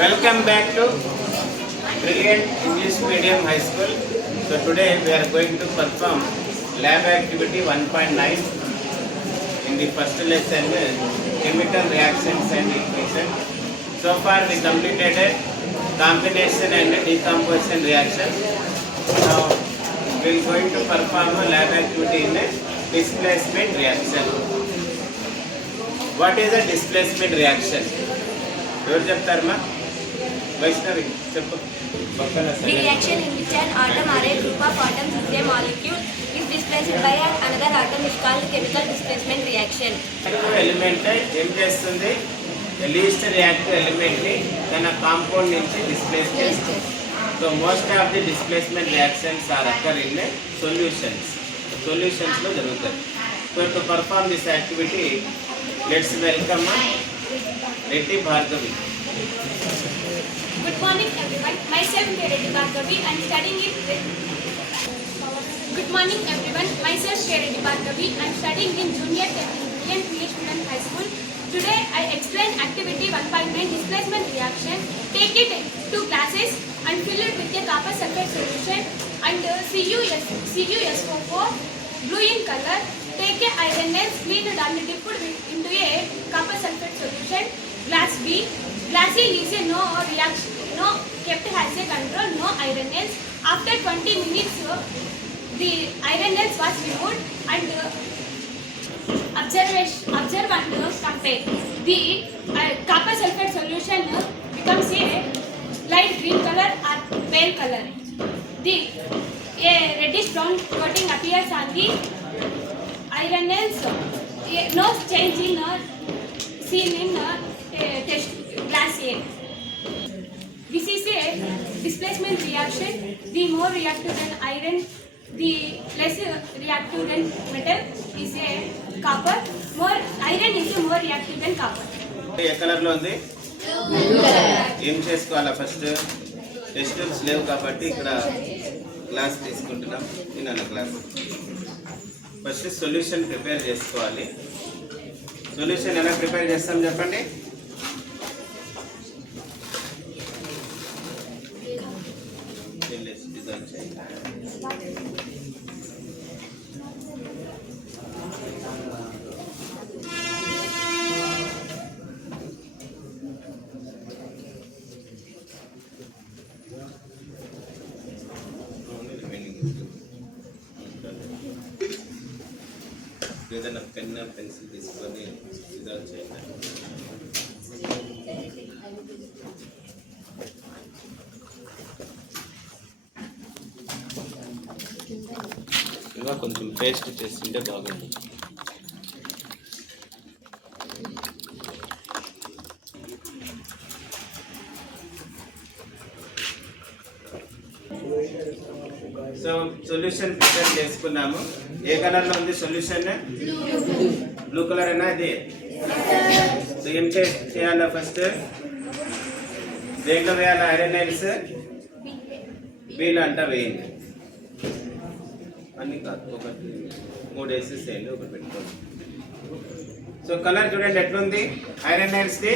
Welcome back to Brilliant English Medium High School. So today we are going to perform lab activity 1.9 in the first lesson, chemical reactions and equation. So far we completed a combination and decomposition reaction. Now we are going to perform a lab activity in a displacement reaction. What is a displacement reaction? ఎవరు చెప్తారమ్మా? వైష్ణవి చెప్పు. The reaction in which an atom or a group of atoms with a molecule is displaced by another atom is called chemical displacement reaction. Element ఏం చేస్తుంది? Least reactive element ని తన కాంపౌండ్ నుంచి displace చేస్తుంది. So most of the displacement reactions are occur in solutions లో జరుగుతాయి. So to perform this activity let's welcome Reddy Bhargavi. Good morning everyone. Myself Reddy Bhargavi. I am studying in Good morning everyone. Myself Reddy Bhargavi. I am studying in Junior Brilliant English Medium High School. Today I explain activity 1.9 displacement reaction. Take it to classes and fill it with a copper sulfate solution and CuSO4 blue in color. Take a iron nail, cleaned and dipped into a copper sulfate solution. Glass B. Glass A is a no reaction, no kept has a control, no iron nails. After 20 minutes, the iron nails was removed and observe and compare. The copper sulfate solution becomes a light green color or pale color. A reddish brown coating appears on the iron nails. No change in seen in test glass A. This is a displacement reaction. The more reactive than iron, the less reactive than metal is a copper. More iron is a more reactive than copper. ఏ కలర్ లో ఉంది? ఏం చేసుకోవాలా? First test tubes లేవు కాబట్టి ఇక్కడ గ్లాస్ తీసుకుంటున్నాం. తిన్నాను glass. First solution prepare చేసుకోవాలి. సొల్యూషన్ ఎలా ప్రిపేర్ చేస్తాం చెప్పండి. ఏదైనా పెన్ పెన్సిల్ తీసుకొని డిజాల్వ్ చేయండి. ఇంకా కొంచెం పేస్ట్ చేస్తుంటే బాగుంది. సో సొల్యూషన్ ప్రిపేర్ చేసుకున్నాము. ఏ కలర్ లో ఉంది సొల్యూషన్? బ్లూ కలర్ అయినా ఇది. సో ఏం చేయాలా? ఫస్ట్ దేంట్లో వేయాలి? ఐరన్ నైల్స్ బీలో అంటా వేయండి. అన్ని కాదు, ఒకటి 3 వేసేసేయండి, ఒకటి పెట్టుకోండి. సో కలర్ చూడండి ఎట్లుంది. ఐరన్ నైల్స్ది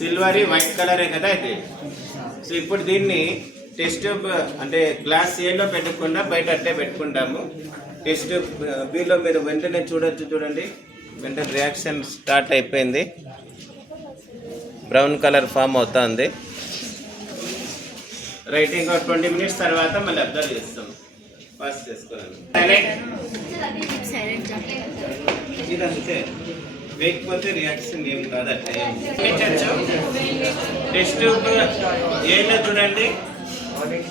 సిల్వరీ వైట్ కలరే కదా ఇది. సో ఇప్పుడు దీన్ని టెస్ట్ ట్యూబ్ అంటే గ్లాస్ ఏలో పెట్టకుండా బయట అట్లే పెట్టుకుంటాము. టెస్ట్ ట్యూబ్ బీలో మీరు వెంటనే చూడొచ్చు. చూడండి, వెంటనే రియాక్షన్ స్టార్ట్ అయిపోయింది. బ్రౌన్ కలర్ ఫామ్ అవుతుంది. రైట్, ఇంకా 20 మినిట్స్ తర్వాత మళ్ళీ అబ్జర్వ్ చేస్తాం. పాస్ చేసుకోవాలి. ఇదంతే, వేయకపోతే రియాక్షన్ ఏం కాదు. అట్లా టెస్ట్ ట్యూబ్ ఏలో చూడండి,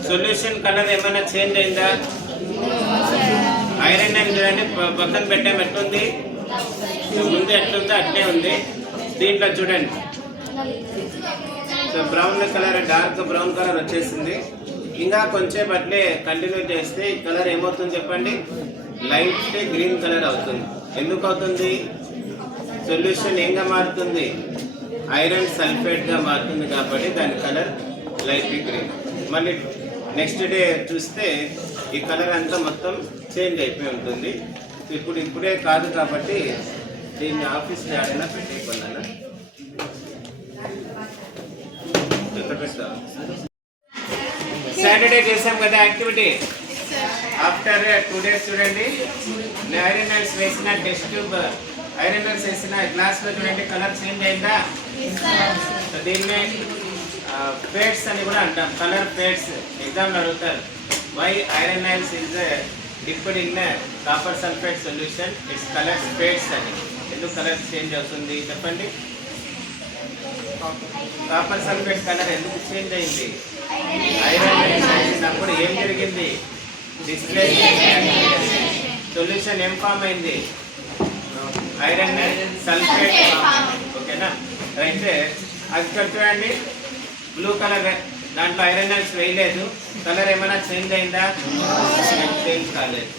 సొల్యూషన్ కలర్ ఏమైనా చేంజ్ అయిందా? ఐరన్ నైల్ చూడండి పక్కన పెట్టాము, ఎట్లుంది? ముందు ఎట్లుందో అట్లే ఉంది. దీంట్లో చూడండి, so brown colour, dark brown colour వచ్చేసింది. ఇంకా కొంచెం అట్లే కంటిన్యూ చేస్తే ఈ కలర్ ఏమవుతుంది చెప్పండి? లైట్ గ్రీన్ కలర్ అవుతుంది. ఎందుకు అవుతుంది? సొల్యూషన్ ఏంగా మారుతుంది? ఐరన్ సల్ఫేట్గా మారుతుంది కాబట్టి దాని కలర్ లైట్ గ్రీన్. మళ్ళీ నెక్స్ట్ డే చూస్తే ఈ కలర్ అంతా మొత్తం చేంజ్ అయిపోయి ఉంటుంది. ఇప్పుడే కాదు కాబట్టి దీన్ని ఆఫీస్లో ఆడైనా పెట్టేయకుండా సాటర్డే చేసాం కదా యాక్టివిటీ. ఆఫ్టర్ 2 days చూడండి, ఐరన్ నైల్స్ వేసిన టెస్ట్ ట్యూబ్, ఐరన్ నైల్స్ వేసిన గ్లాస్ లో చూడండి కలర్ చేంజ్ అయిందా? సో దీన్నే ఫేడ్స్ అని కూడా అంటాం, కలర్ ఫేడ్స్. ఎగ్జామ్ అడుగుతారు, why iron nails is dipped in copper sulphate solution, it's colour fades అని. ఎందుకు కలర్ చేంజ్ అవుతుంది చెప్పండి? కాపర్ సల్ఫేట్ కలర్ ఎందుకు చేంజ్ అయింది? ఐరన్ నైల్స్ వేసినప్పుడు ఏం జరిగింది? డిస్ప్లే సొల్యూషన్ ఏం ఫామ్ అయింది? Iron sulphate form. ఓకేనా? అయితే అది చూడండి, బ్లూ కలర్, దాంట్లో ఐరన్ నైల్స్ వేయలేదు, కలర్ ఏమైనా చేంజ్ అయిందా? చేంజ్ కాలేదు.